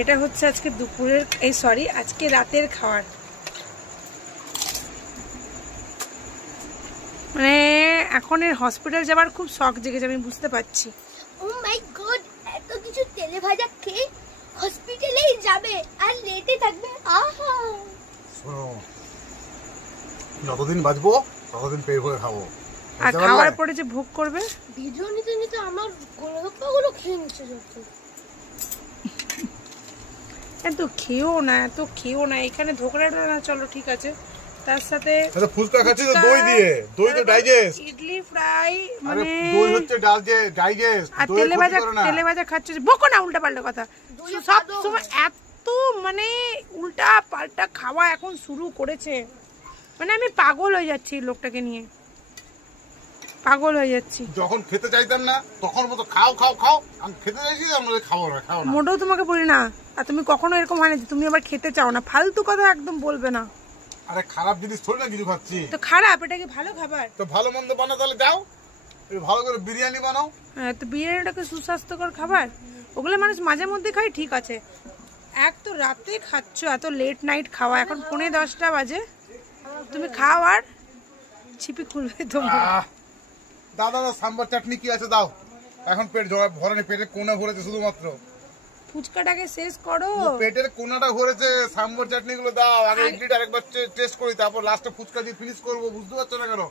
এটা হচ্ছে আজকে দুপুরের আজকে রাতের খাবার। মানে এখন এর হসপিটাল যাবার খুব শখ জেগেছে, আমি বুঝতে পারছি। ও মাই গড, এত কিছু তেলে ভাজা খেয়ে হসপিটালেই যাবে আর লেটে থাকবে। আহা, শোনো, যতদিন বাঁচবো ততদিন পেট ভরে খাবো। আর খাওয়ার পরে যে ভোগ করবে, ভিডিও নিতে নিতে আমার গোলগপ্পাগুলো খেয়ে নিচ্ছে যত। এত খেও না, এখানে ধোকলাটা না, চলো ঠিক আছে, তার সাথে ফুচকা খাচ্ছি তো দই দিয়ে, দই তো ডাইজেস্ট, ইডলি ফ্রাই, মানে দই হচ্ছে ডাইজেস্ট। আর তেলে ভাজা খাচ্ছ, বকো না উল্টা পাল্টা কথা। সব সময় এত মানে উল্টা পাল্টা খাওয়া এখন শুরু করেছে, মানে আমি পাগল হয়ে যাচ্ছি লোকটাকে নিয়ে, পাগল হয়ে যাচ্ছি। যখন খেতে চাইতাম না তখন মতো খাও খাও খাও, আমি খেতে চাইছি আমরা খাবো না, খাও না। মোটেও তোমাকে বলি না, আর তুমি কখনো এরকম হয় না যে তুমি আবার খেতে চাও না, ফালতু কথা একদম বলবে না। আরে খারাপ জিনিস থোড়ি না কিছু খাচ্ছি, তো খারাপ, এটা কি ভালো খাবার? তো ভালো মন্দ বানাও, তাহলে যাও ভালো করে বিরিয়ানি বানাও। হ্যাঁ, তো বিরিয়ানিটাকে সুস্বাস্থ্যকর খাবার, ওগুলো মানুষ মাঝে মধ্যে খায়, ঠিক আছে। এক তো রাতে খাচ্ছ, এত লেট নাইট খাওয়া, এখন 10:45 বাজে, তুমি খাও আর ছিপি খুলবে তোমার। দাদা সাম্বার চাটনি কি আছে দাও, এখন পেট ভরেনি, পেটের কোনা ভরেছে শুধুমাত্র। ফুচকাটাকে শেষ করো, পেটের কোনাটা ভরেছে, সাম্বার চাটনি গুলো দাও। আগে ইডলিটা আরেকবার টেস্ট করি, তারপর লাস্টে ফুচকা দিয়ে ফিনিশ করবো। বুঝতে পারছো না কেন?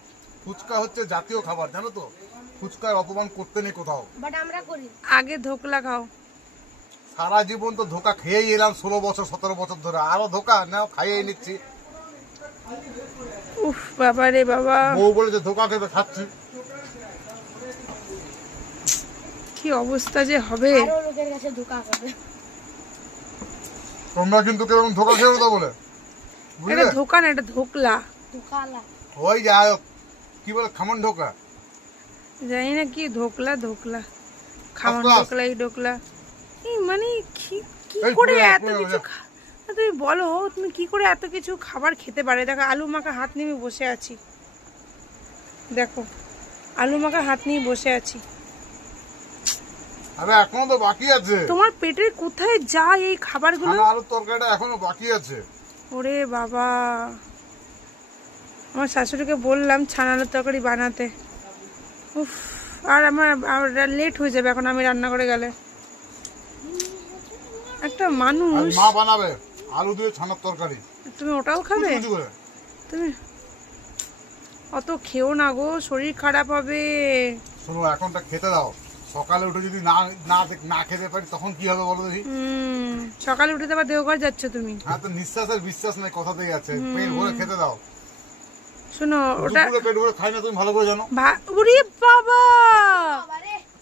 ফুচকা হচ্ছে জাতীয় খাবার, জানো তো? ফুচকার অপমান করতে নেই কোথাও, বাট আমরা করি। আগে ধোকলা খাও। সারা জীবন তো ধোকা খেয়েই এলাম, 16 বছর 17 বছর ধরে, আরো ধোকা নাও, খাইয়েই নিচ্ছি। উফ বাবা রে বাবা, বউ বলেছে ধোকা খেতে খাচ্ছি। কি অবস্থা যে হবে, আরো লোকের কাছে ধোকা খাবে। তোমরা কিন্তু কেমন ধোকা খেয়ে তো বলে, এটা ধোকা না, এটা ধোকলা। ধোকালা ওই যাই হোক, কি বলে খামন ঢোকা, জানি না কি ধোকলা, খাওয়ান ঢোকলা, এই ঢোকলা, মানে কি করে এত কিছু, তুমি বলো তুমি কি করে এত কিছু খাবার খেতে পারে? দেখো আলু মাখা হাত নিয়ে বসে আছি, দেখো আলু মাখা হাত নিয়ে বসে আছি। আরে এখনো তো বাকি আছে, তোমার পেটের কোথায় যায় এই খাবারগুলো? আলুর তরকারিটা এখনো বাকি আছে। ওরে বাবা, আমার শাশুড়িকে বললাম ছানা আলুর তরকারি বানাতে, উফ, আর আমার লেট হয়ে যাবে এখন আমি রান্না করে গেলে। একটা মানুষ, মা বানাবে আলু দিয়ে ছানার তরকারি, তুমি ওটাও খাবে? তুমি অত খেও না গো, শরীর খারাপ হবে। শোনো, এখনটা খেতে দাও, সকালে উঠে যদি না খেতে পারি তখন কি হবে বলো দেখি? সকালে উঠে আবার দেওঘর যাচ্ছ তুমি? হ্যাঁ, তো নিঃশ্বাসের বিশ্বাস নাই, কথাতেই আছে, পেট ভরে খেতে দাও। শোনো, ওটা পেট ভরে খাই না, তুমি ভালো করে জানো। ওরে বাবা,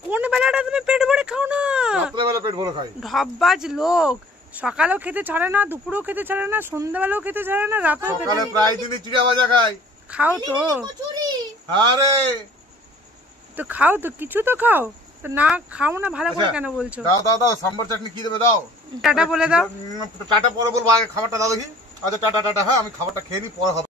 কোন বেলাটা তুমি পেট ভরে খাও না? রাত্রেবেলা পেট ভরে খাই। ঢপবাজ লোক, সকালেও খেতে ছাড়ে না, দুপুরেও খেতে ছাড়ে না, সন্ধ্যাবেলাও খেতে ছাড়ে না, রাতেও খেতে। সকালে প্রায় দিনই চিড়া ভাজা খাই। খাও তো, আরে তো খাও তো, কিছু তো খাও তো, না খাও না ভালো করে কেন বলছো? দাও দাও দাও, সাম্বার চাটনি কি দেবে দাও। টাটা বলে দাও। টাটা পরে বলবো, আগে খাবারটা দাও দেখি। আচ্ছা টাটা টাটা, হ্যাঁ আমি খাবারটা খেয়ে নি, পরে হবে।